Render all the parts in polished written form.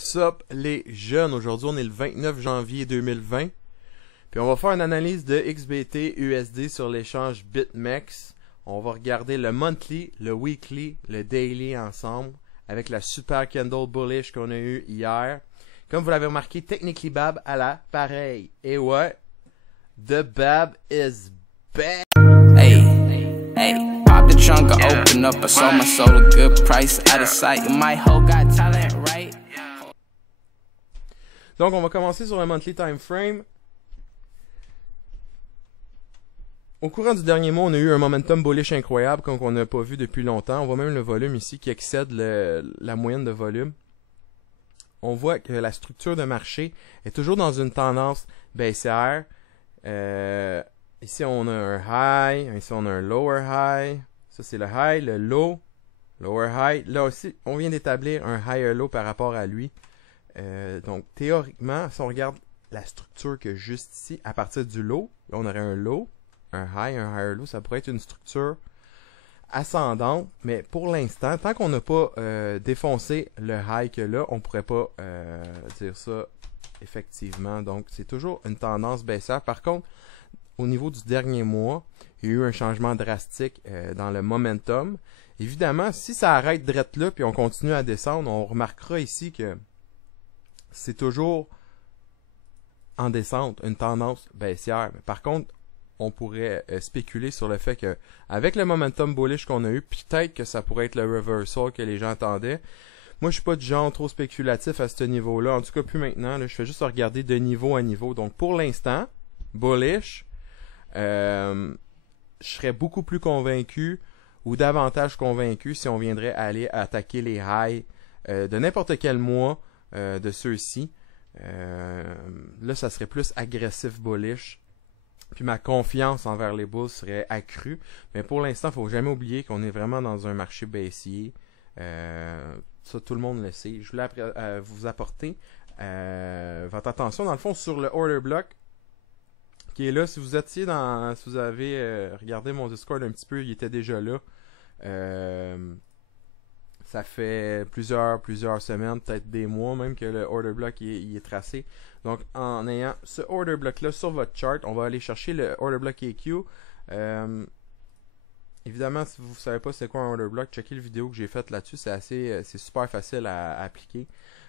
Sup les jeunes, aujourd'hui on est le 29 janvier 2020. Puis on va faire une analyse de XBT USD sur l'échange BitMEX. On va regarder le monthly, le weekly, le daily ensemble avec la super candle bullish qu'on a eu hier. Comme vous l'avez remarqué, Technically Bab à la pareil. Et ouais, the Bab is back. Hey, hey, pop the trunk, I open up, I sold my soul a good price, out of sight, my hoe got talent, right? Donc on va commencer sur le monthly time frame. Au courant du dernier mois, on a eu un momentum bullish incroyable comme on n'a pas vu depuis longtemps. On voit même le volume ici qui excède la moyenne de volume. On voit que la structure de marché est toujours dans une tendance baissière. Ici, on a un high. Ici, on a un lower high. Ça, c'est le high, le low, lower high. Là aussi, on vient d'établir un higher low par rapport à lui. Donc, théoriquement, si on regarde la structure que juste ici, à partir du low, là, on aurait un low, un high, un higher low. Ça pourrait être une structure ascendante, mais pour l'instant, tant qu'on n'a pas défoncé le high que là, on ne pourrait pas dire ça effectivement. Donc, c'est toujours une tendance baissière. Par contre, au niveau du dernier mois, il y a eu un changement drastique dans le momentum. Évidemment, si ça arrête drette là, puis on continue à descendre, on remarquera ici que c'est toujours en descente, une tendance baissière. Mais par contre, on pourrait spéculer sur le fait que avec le momentum bullish qu'on a eu, peut-être que ça pourrait être le reversal que les gens attendaient. Moi, je suis pas du genre trop spéculatif à ce niveau-là. En tout cas, plus maintenant. Là, je fais juste regarder de niveau à niveau. Donc, pour l'instant, bullish, je serais beaucoup plus convaincu ou davantage convaincu si on viendrait aller attaquer les highs de n'importe quel mois de ceux-ci. Là, ça serait plus agressif bullish. Puis ma confiance envers les bulls serait accrue. Mais pour l'instant, il ne faut jamais oublier qu'on est vraiment dans un marché baissier. Ça, tout le monde le sait. Je voulais vous apporter votre attention, dans le fond, sur le order block qui est là. Si vous étiez si vous avez regardé mon Discord un petit peu, il était déjà là. Ça fait plusieurs semaines, peut-être des mois même que le order block il est tracé. Donc en ayant ce order block là sur votre chart, on va aller chercher le order block EQ. Évidemment, si vous ne savez pas c'est quoi un order block, checkez la vidéo que j'ai faite là-dessus. C'est super facile à appliquer.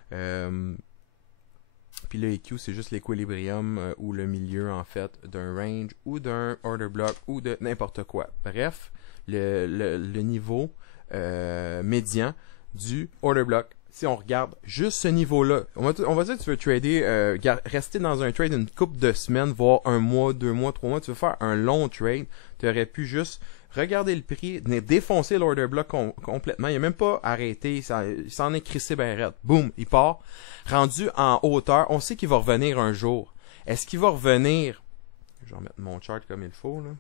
Puis le EQ, c'est juste l'équilibrium ou le milieu en fait d'un range ou d'un order block ou de n'importe quoi. Bref, le niveau médian du order block. Si on regarde juste ce niveau-là, on va dire que tu veux trader, rester dans un trade une couple de semaines, voire un mois, 2 mois, 3 mois, tu veux faire un long trade, tu aurais pu juste regarder le prix, défoncer l'order block complètement, il n'a même pas arrêté, il s'en est crissé ben raide. Boum, il part. Rendu en hauteur, on sait qu'il va revenir un jour. Est-ce qu'il va revenir, je vais remettre mon chart comme il faut, là.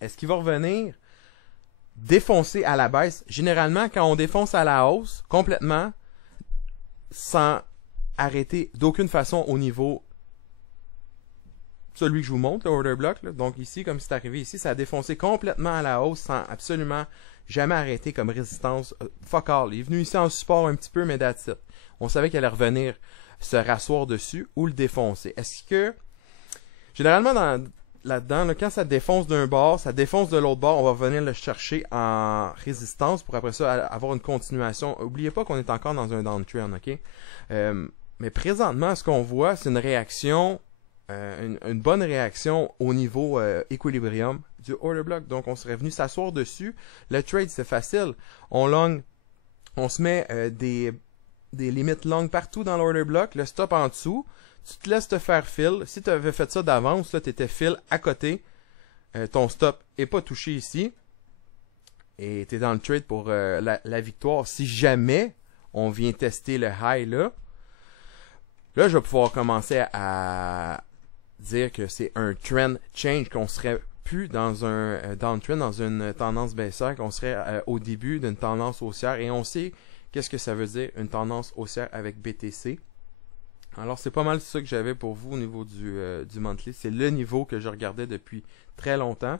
Est-ce qu'il va revenir défoncer à la baisse? Généralement, quand on défonce à la hausse, complètement, sans arrêter d'aucune façon au niveau celui que je vous montre, le order block, là. Donc ici, comme c'est arrivé ici, ça a défoncé complètement à la hausse sans absolument jamais arrêter comme résistance. Fuck all. Il est venu ici en support un petit peu, mais that's it. On savait qu'il allait revenir se rasseoir dessus ou le défoncer. Est-ce que, généralement, là-dedans, là, quand ça défonce d'un bord, ça défonce de l'autre bord, on va venir le chercher en résistance pour après ça avoir une continuation. N'oubliez pas qu'on est encore dans un downtrend, ok? Mais présentement, ce qu'on voit, c'est une réaction, une bonne réaction au niveau équilibrium du order block. Donc, on serait venu s'asseoir dessus. Le trade, c'est facile. On se met des limites longues partout dans l'order block, le stop en dessous. Tu te laisses te faire fill. Si tu avais fait ça d'avance, là, tu étais fill à côté. Ton stop n'est pas touché ici. Et tu es dans le trade pour la victoire. Si jamais on vient tester le high là, je vais pouvoir commencer à dire que c'est un trend change, qu'on serait plus dans un downtrend, dans une tendance baissière, qu'on serait au début d'une tendance haussière. Et on sait qu'est-ce que ça veut dire, une tendance haussière avec BTC. Alors, c'est pas mal ça que j'avais pour vous au niveau du monthly. C'est le niveau que je regardais depuis très longtemps.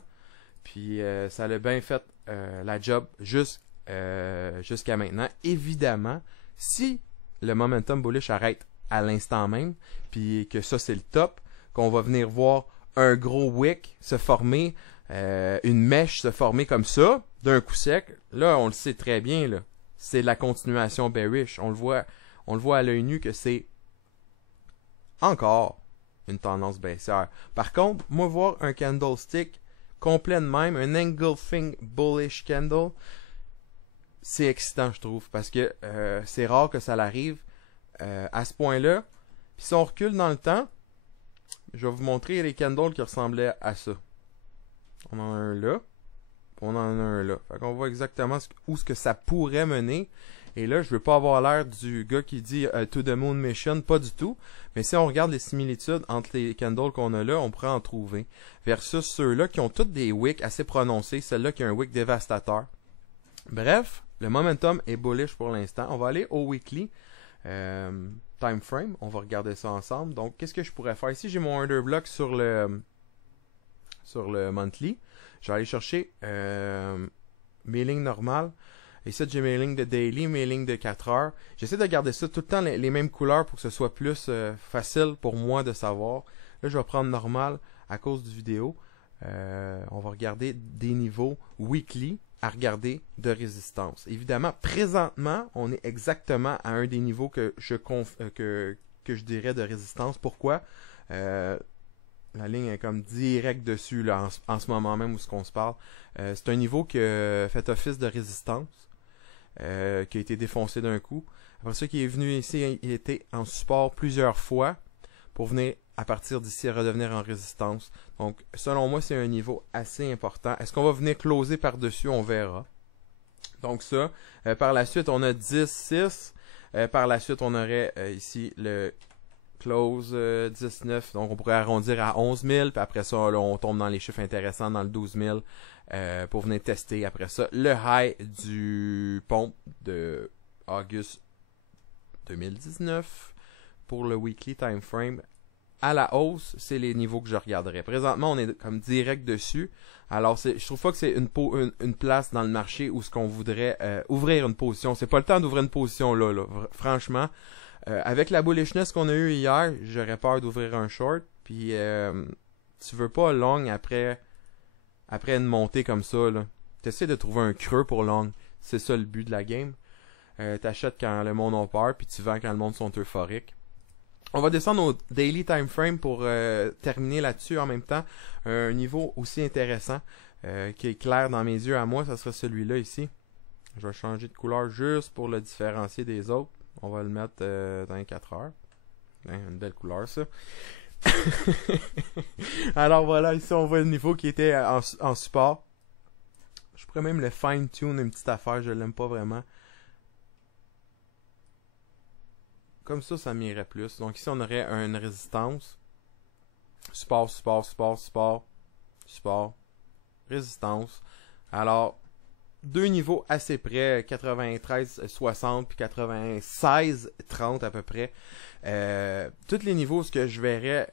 Puis, ça a bien fait la job jusqu'à maintenant. Évidemment, si le momentum bullish arrête à l'instant même, puis que ça c'est le top, qu'on va venir voir un gros wick se former, une mèche se former comme ça, d'un coup sec, là on le sait très bien, là, c'est la continuation bearish. On le voit à l'œil nu que c'est encore une tendance baissière. Par contre, moi voir un candlestick complet de même, un engulfing bullish candle, c'est excitant, je trouve, parce que c'est rare que ça l'arrive à ce point-là. Puis si on recule dans le temps, je vais vous montrer les candles qui ressemblaient à ça. On en a un là, puis on en a un là. Fait qu'on voit exactement où ce que ça pourrait mener. Et là, je veux pas avoir l'air du gars qui dit to the moon mission, pas du tout. Mais si on regarde les similitudes entre les candles qu'on a là, on pourrait en trouver. Versus ceux-là qui ont toutes des wicks assez prononcés, celle-là qui a un wick dévastateur. Bref, le momentum est bullish pour l'instant. On va aller au weekly time frame. On va regarder ça ensemble. Donc, qu'est-ce que je pourrais faire? Ici, j'ai mon order block sur le monthly. Je vais aller chercher mes lignes normales. Ici, j'ai mes lignes de daily, mes lignes de 4 heures. J'essaie de garder ça tout le temps les mêmes couleurs pour que ce soit plus facile pour moi de savoir. Là, je vais prendre normal à cause du vidéo. On va regarder des niveaux weekly à regarder de résistance. Évidemment, présentement, on est exactement à un des niveaux que je dirais de résistance. Pourquoi? La ligne est comme direct dessus là, en ce moment même où on se parle. C'est un niveau qui fait office de résistance, qui a été défoncé d'un coup. Après ça, qui est venu ici, il était en support plusieurs fois pour venir à partir d'ici redevenir en résistance. Donc, selon moi, c'est un niveau assez important. Est-ce qu'on va venir closer par-dessus? On verra. Donc ça, par la suite, on a 10, 6. Par la suite, on aurait ici le close 19. Donc, on pourrait arrondir à 11 000. Puis après ça, là, on tombe dans les chiffres intéressants, dans le 12 000. Pour venir tester après ça le high du pompe de August 2019 pour le weekly time frame. À la hausse, c'est les niveaux que je regarderai. Présentement, on est comme direct dessus. Alors, je trouve pas que c'est une place dans le marché où ce qu'on voudrait ouvrir une position. C'est pas le temps d'ouvrir une position là. Franchement, avec la bullishness qu'on a eu hier, j'aurais peur d'ouvrir un short. Puis, tu veux pas long après une montée comme ça. Tu essaies de trouver un creux pour long. C'est ça le but de la game. T'achètes quand le monde a peur, puis tu vends quand le monde sont euphoriques. On va descendre au daily time frame pour terminer là-dessus en même temps. Un niveau aussi intéressant qui est clair dans mes yeux à moi, ça sera celui-là ici. Je vais changer de couleur juste pour le différencier des autres. On va le mettre dans les 4 heures. Une belle couleur ça. Alors voilà, ici on voit le niveau qui était en support. Je pourrais même le fine-tune une petite affaire, je l'aime pas vraiment. Comme ça m'irait plus. Donc ici, on aurait une résistance. Support, support, support, support. Support. Résistance. Alors, deux niveaux assez près. 93,60 puis 96,30 à peu près. Tous les niveaux, ce que je verrais...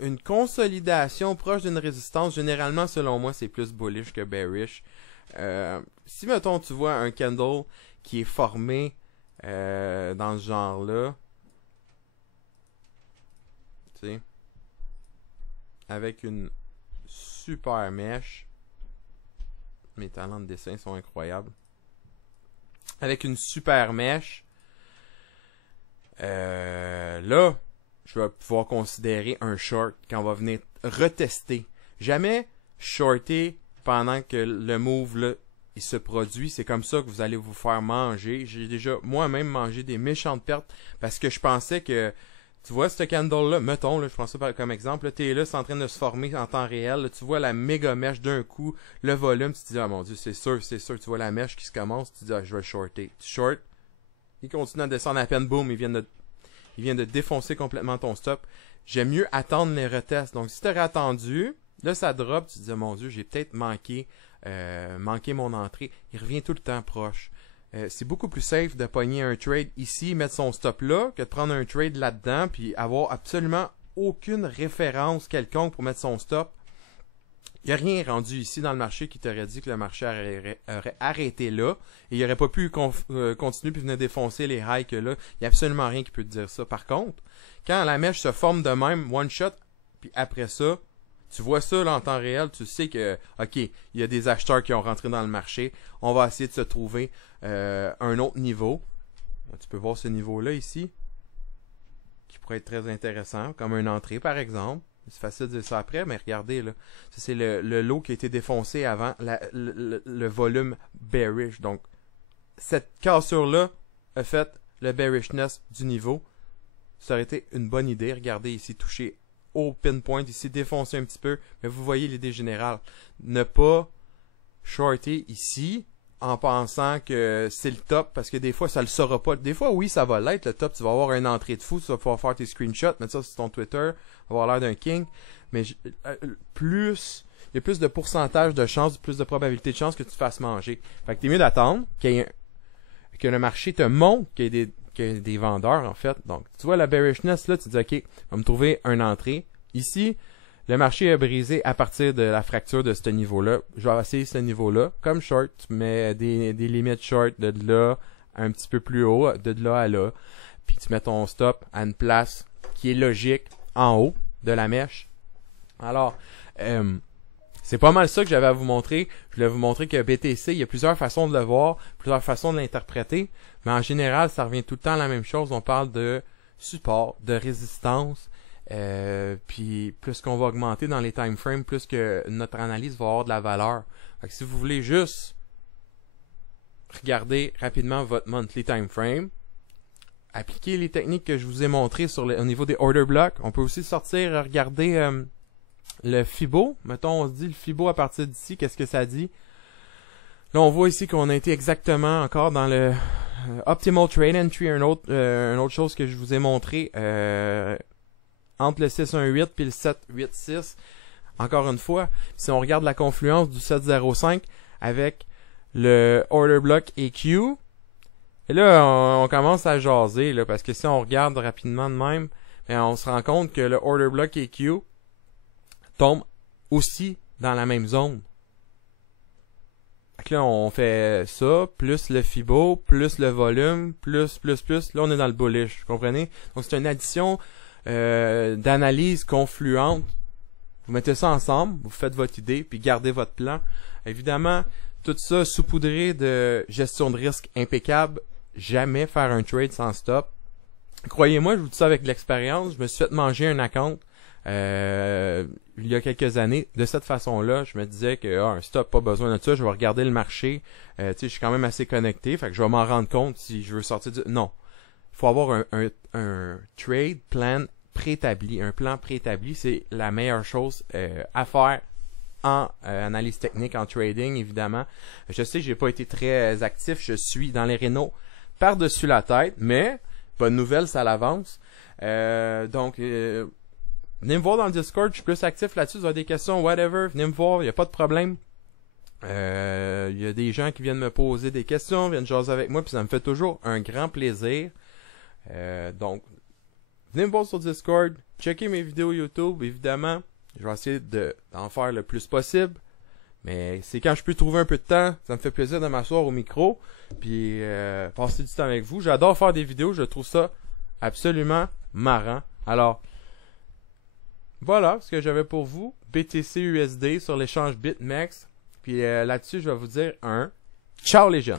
une consolidation proche d'une résistance. Généralement, selon moi, c'est plus bullish que bearish. Si, mettons, tu vois un candle qui est formé... dans ce genre-là, tu sais, avec une super mèche, mes talents de dessin sont incroyables, avec une super mèche, là, je vais pouvoir considérer un short quand on va venir retester. Jamais shorter pendant que le move, là, il se produit, c'est comme ça que vous allez vous faire manger. J'ai déjà moi-même mangé des méchantes pertes parce que je pensais que, tu vois ce candle-là, mettons, là, je prends ça comme exemple, t'es là, c'est en train de se former en temps réel, là, tu vois la méga mèche d'un coup, le volume, tu te dis, ah mon dieu, c'est sûr, tu vois la mèche qui se commence, tu te dis, ah je vais shorter. Tu short, il continue à descendre à peine, boum, il vient de défoncer complètement ton stop. J'aime mieux attendre les retests. Donc si tu aurais attendu, là ça drop, tu te dis, ah, mon dieu, j'ai peut-être manqué mon entrée, il revient tout le temps proche. C'est beaucoup plus safe de pogner un trade ici, mettre son stop là, que de prendre un trade là-dedans, puis avoir absolument aucune référence quelconque pour mettre son stop. Il n'y a rien rendu ici dans le marché qui t'aurait dit que le marché aurait arrêté là et il n'aurait pas pu continuer puis venir défoncer les highs que là. Il n'y a absolument rien qui peut te dire ça. Par contre, quand la mèche se forme de même, one shot, puis après ça, tu vois ça là, en temps réel, tu sais que, OK, il y a des acheteurs qui ont rentré dans le marché. On va essayer de se trouver un autre niveau. Tu peux voir ce niveau-là ici, qui pourrait être très intéressant, comme une entrée par exemple. C'est facile de dire ça après, mais regardez, là. Ça, c'est le lot qui a été défoncé avant le volume bearish. Donc, cette cassure-là a fait le bearishness du niveau. Ça aurait été une bonne idée. Regardez ici, toucher au pinpoint, ici, défoncer un petit peu. Mais vous voyez l'idée générale. Ne pas shorter ici en pensant que c'est le top, parce que des fois, ça le saura pas. Des fois, oui, ça va l'être, le top. Tu vas avoir une entrée de fou, tu vas pouvoir faire tes screenshots, mettre ça sur ton Twitter, avoir l'air d'un king. Mais il y a plus de pourcentage de chance, plus de probabilité de chance que tu te fasses manger. Fait que t'es mieux d'attendre que le marché te montre qu'il y a des vendeurs, en fait. Donc, tu vois la bearishness, là, tu te dis, OK, on va me trouver une entrée. Ici, le marché a brisé à partir de la fracture de ce niveau-là. Je vais essayer ce niveau-là. Comme short, tu mets des limites short de là un petit peu plus haut, de là à là. Puis tu mets ton stop à une place qui est logique en haut de la mèche. Alors, c'est pas mal ça que j'avais à vous montrer. Je voulais vous montrer que BTC, il y a plusieurs façons de le voir, plusieurs façons de l'interpréter. Mais en général, ça revient tout le temps à la même chose. On parle de support, de résistance. Puis plus qu'on va augmenter dans les time frames, plus que notre analyse va avoir de la valeur. Fait que si vous voulez juste regarder rapidement votre monthly time frame, appliquer les techniques que je vous ai montrées au niveau des order blocks. On peut aussi sortir, regarder le Fibo. Mettons, on se dit le Fibo à partir d'ici, qu'est-ce que ça dit? Là, on voit ici qu'on a été exactement encore dans le Optimal Trade Entry, une autre chose que je vous ai montré entre le 618 puis le 786. Encore une fois, si on regarde la confluence du 705 avec le Order Block EQ, et là, on commence à jaser, là, parce que si on regarde rapidement de même, on se rend compte que le Order Block EQ tombe aussi dans la même zone. Fait que là, on fait ça, plus le Fibo, plus le volume, plus. Là, on est dans le bullish, vous comprenez? Donc, c'est une addition d'analyse confluente. Vous mettez ça ensemble, vous faites votre idée, puis gardez votre plan. Évidemment, tout ça saupoudré de gestion de risque impeccable. Jamais faire un trade sans stop. Croyez-moi, je vous dis ça avec l'expérience. Je me suis fait manger un account il y a quelques années. De cette façon-là, je me disais que un stop, pas besoin de ça. Je vais regarder le marché. Je suis quand même assez connecté. Fait que je vais m'en rendre compte si je veux sortir du... Non. Il faut avoir un trade plan préétabli. Un plan préétabli, c'est la meilleure chose à faire en analyse technique, en trading, évidemment. Je sais que j'ai pas été très actif. Je suis dans les rénaux par-dessus la tête, mais bonne nouvelle, ça l'avance. Donc, venez me voir dans le Discord, je suis plus actif là-dessus. Vous avez des questions, whatever, venez me voir, il n'y a pas de problème. Il y a des gens qui viennent me poser des questions, viennent jaser avec moi, puis ça me fait toujours un grand plaisir. Donc, venez me voir sur Discord, checkez mes vidéos YouTube, évidemment. Je vais essayer d'en faire le plus possible. Mais c'est quand je peux trouver un peu de temps, ça me fait plaisir de m'asseoir au micro, puis passer du temps avec vous. J'adore faire des vidéos, je trouve ça absolument marrant. Alors, voilà ce que j'avais pour vous. BTC USD sur l'échange BitMEX. Puis là-dessus, je vais vous dire ciao les jeunes.